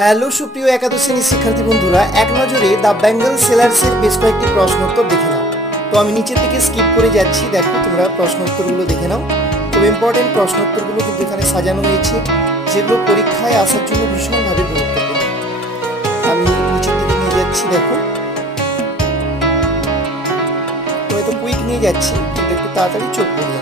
Hello সুপ্রিয় একাদশ শ্রেণীর শিক্ষার্থী বন্ধুরা, এক নজরে দ্য বেঙ্গল সেলার্সের বেশ কয়েকটি প্রশ্ন উত্তর দেখে নাও। তো আমি নিচের দিকে স্কিপ করে যাচ্ছি, দেখো তোমরা প্রশ্ন উত্তরগুলো দেখে নাও। খুব ইম্পর্টেন্ট প্রশ্ন উত্তরগুলো কিন্তু এখানে সাজানো হয়েছে, যেগুলো পরীক্ষায় আসার জন্য ভীষণভাবে গুরুত্বপূর্ণ। আমি নিচের দিকে নিয়ে যাচ্ছি, দেখো হয়তো কুইক নিয়ে যাচ্ছি, কিন্তু একটু তাড়াতাড়ি চোখ পড়িয়ে